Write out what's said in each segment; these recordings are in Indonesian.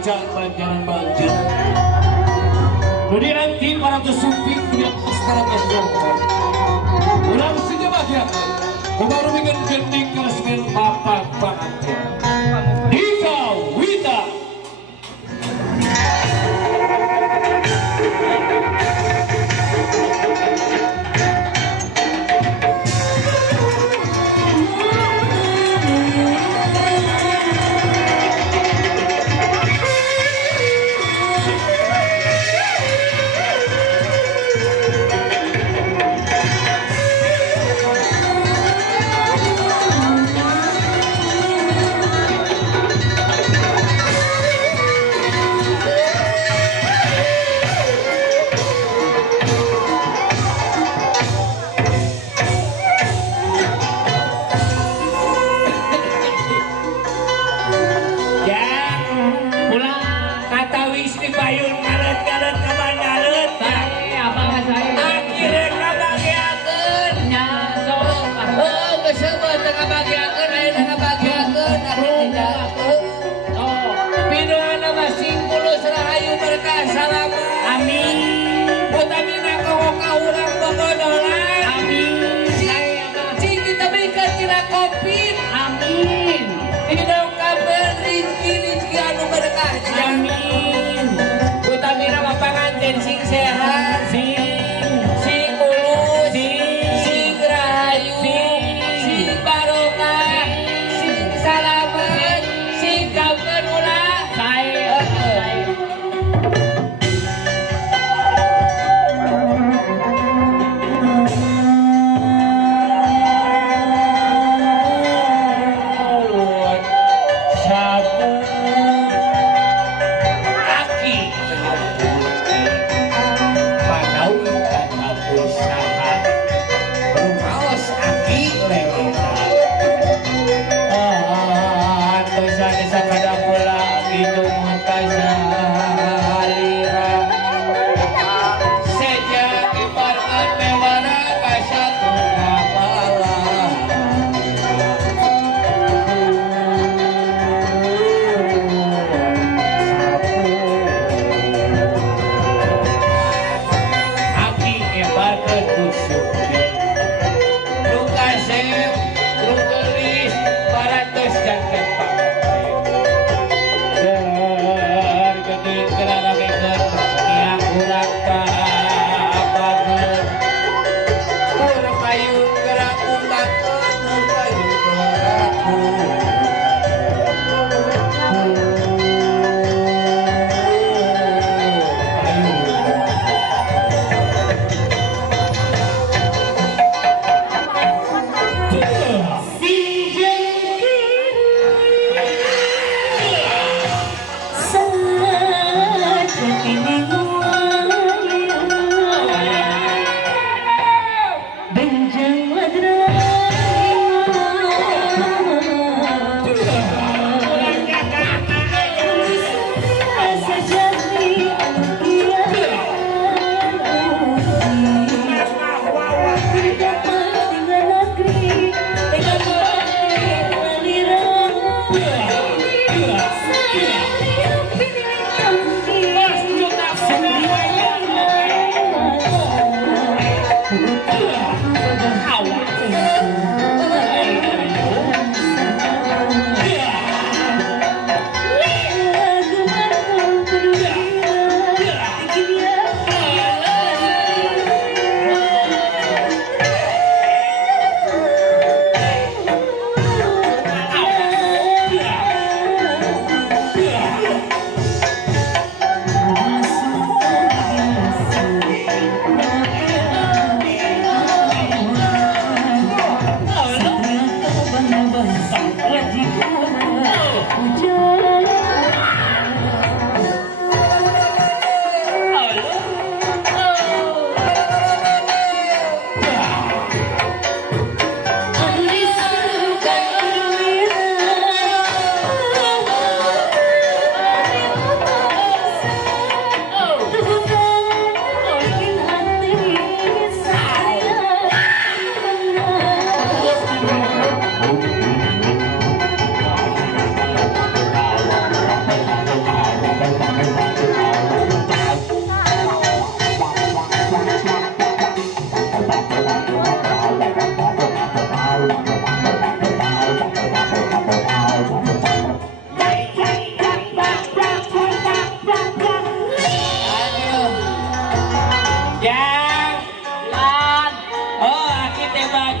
hujan banjaran banjir. Kemudian nanti para tusuping kemudian sekarang berjongkok. Ulang saja bahagia. Kebaru dengan gending keresmen papak pangannya. Dika Wita.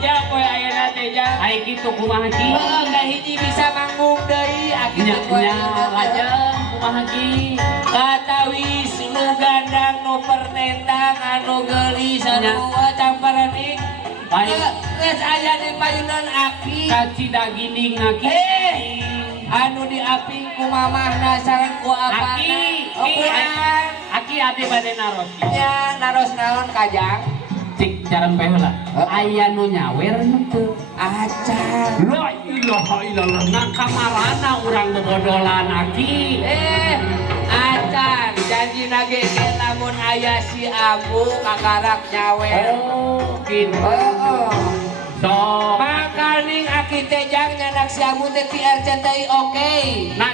aja poe ayeuna teh jang. Ai kitu kumaha ki? Heeh, da hiji bisa manggung deui aki teh poe Nya ayeuna teh. lajeng kumaha ki? Katawis nu gandang nu pertendang anu geulis anu camparanik. Baik. Geus aya di payunan aki. Kacida ginding aki. Anu diaping ku mamahna sareng ku apana. Aki ade bade naros. Ya naros naon kajang. Cik jarang bae heula. Aya nu nyawer nu teu. Acan. La ilaha illallah. Nah kamarana urang bobodolan aki. Acan janji nage lamun aya si Abu kakarak nyawer. Oh, gitu. So, Makaning aki teh jang nyanak si Abu teh ti RCTI oke. nah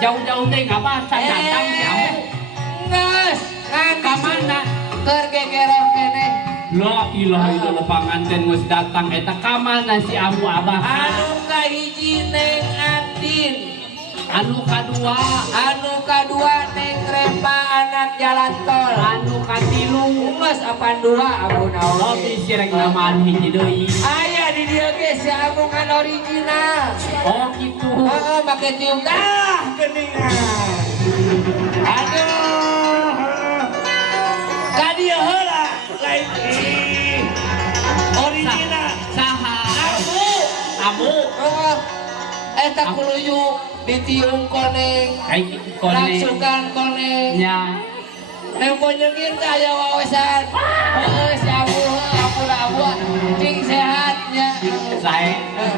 jauh-jauh teh ngapa datang si Abu? Geus ngan Kamana? keur gegerong kene. La ilaha illallah panganten geus datang eta kamana si Abu Abah? Anu kahiji Neng Andin. Anu kadua Neng Repa anak jalan tol. anu katilu Geus apan dua Abu naon. lobi sireng namaan hiji deui. Aya di dieu ge si Abu kan original. Oh gitu. Heeh, make tiung geuningan. Aduh. Ka dieu heula lain original. Saha? Abu. Heeh. Eta kuluyu ditiung koneng. Ai koneng Langsungan koneng. nya. Nempo nyengir teh aya wawasan. Heeh, si Abu Abu cing sehatnya. Sae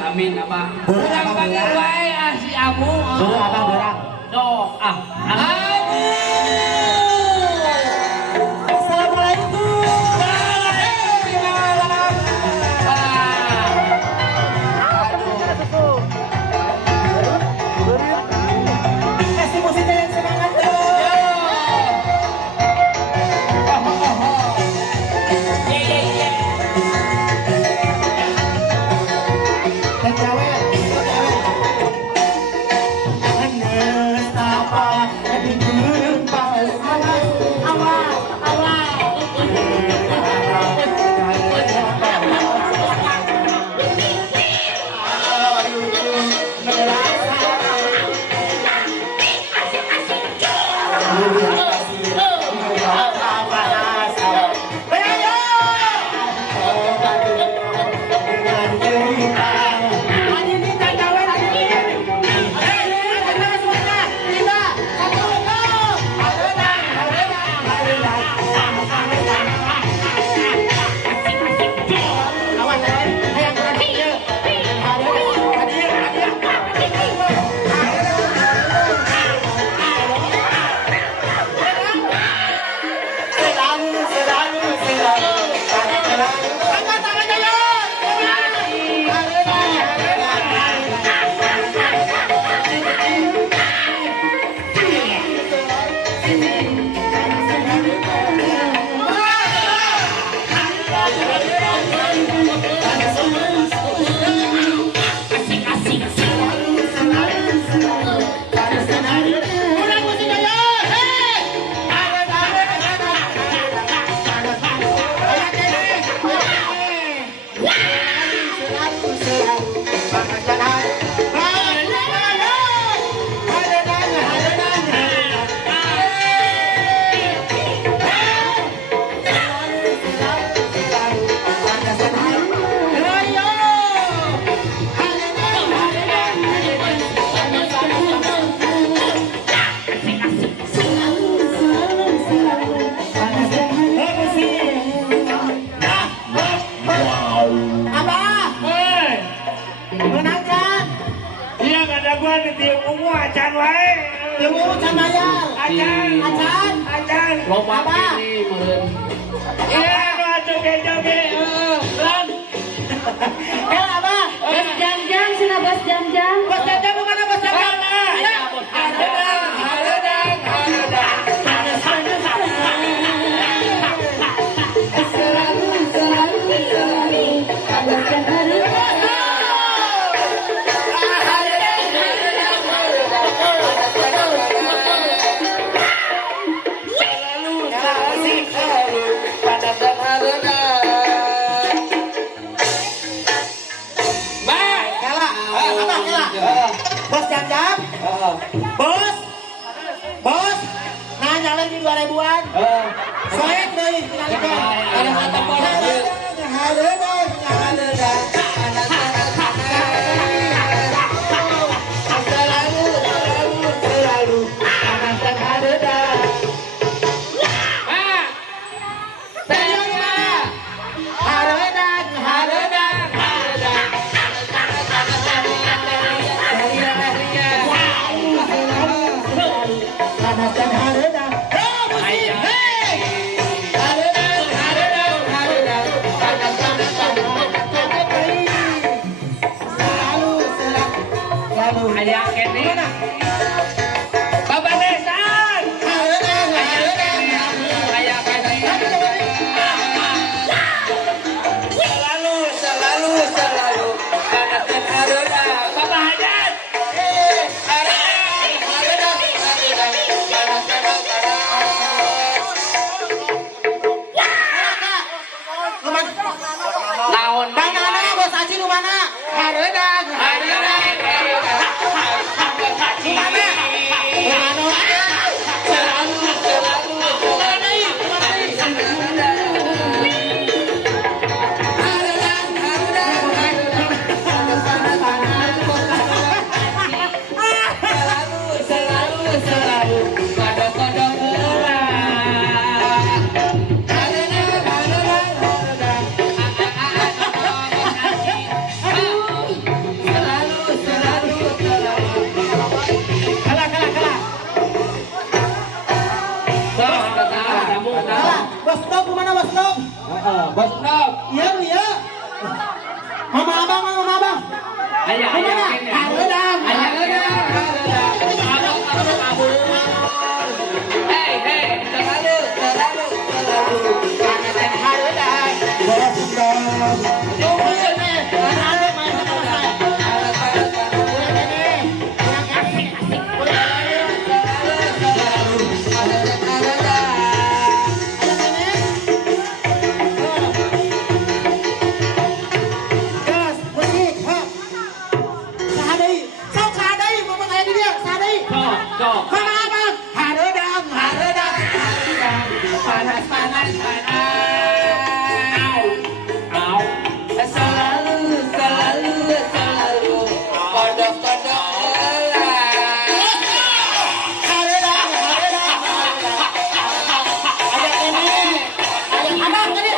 amin apa? Urang panggil wae si Abu. Apa berang? Sok Abu. Assalamualaikum. Waalaikumsalam. Kasih musik yang semangat tuh. Loba ini meureun. Iya, atuh joget. Lan. Abah. Bos jam-jam, sana bos jam-jam. Bos jam mana bos jam? jam. Bos. Bos. Nah nyalain di 2000-an. Soek deui ngalikeun. Ada kata pola. Aya kene. Bapak Desan. Aya kene. Selalu. Panaskan hareuda. Bapak Hajat. Naon Mana bos Aci nu mana? Hareudag. Bos Dok mana Bos Dok? Bos Dok. Iya. Mama abang. Aya kene. Hareudag. Hei, Selalu. Panaskan hareuda. Bos Dok. Gas, musik, ha. Sahadai. Sok sahadai, mama kayak di dia, sahadai. Sok. Mama abang. Hareudag. Panas. Au. Selalu. Kodok-kodok heula. Hareudag. Ada ini. Ada abang tadi.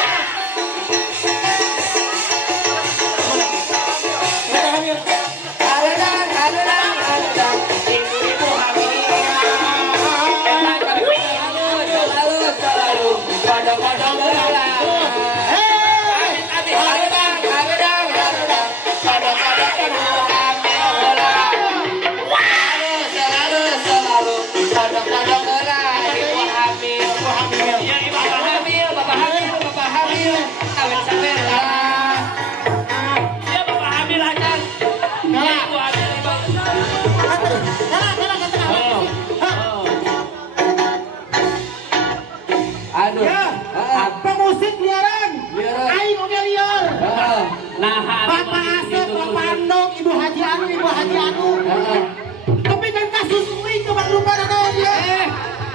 Ibu-ibu hamil. Selalu. Kodok-kodok heula. Hareudag. Kodok-kodok ibu hamil heula. Selalu. Kodok-kodok heula. Ibu hamil. Ya, Bapak hamil. Kawin sampai lah. Ya Bapak hamil aja. Ya Ibu hamil. Aduh. Ya, pemusik liaran. Aing oge liar. Nah, Bapak Asep, Bapak Andong, Ibu Haji Anu. Tapi kan kasus uing ke lupa naon ya.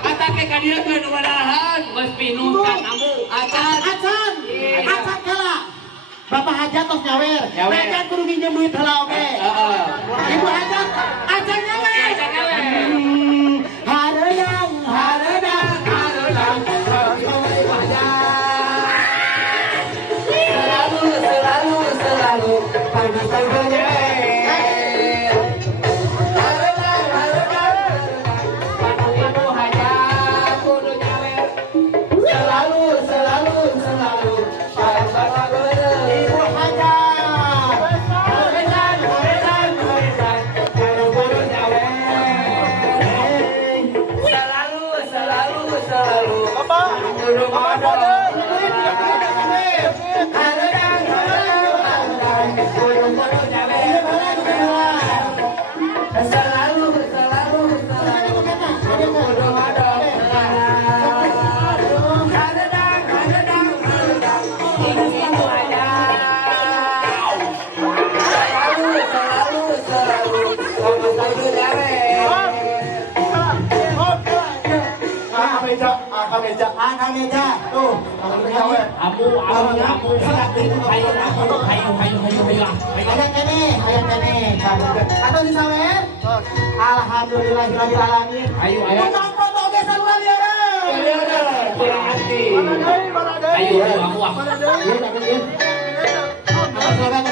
Atake ka dieu teh nu wadahan, geus pinusan amu. Acan kala. Bapak Hajat tos nyawer. Acan kudu minjem duit heula oge. Ibu Hajat, acan nyawer. Hareudag. Selalu. Panaskan hareuda. Ibu hajat kudu nyawer. Selalu. Panaskan hareuda. Ibu Hajat. Horesan. Kudu nyawer. Selalu. Kudu kodok. Selalu. meja, Kang Eja. Tuh, Kang Eja we. Amu. Hayu. Hayang kene. Atau di sawer? Alhamdulillahirabbil alamin. Ayo. Tukang foto ge sarua lieur. Kurang hati. Ayo, amu. Ieu. Apa slogan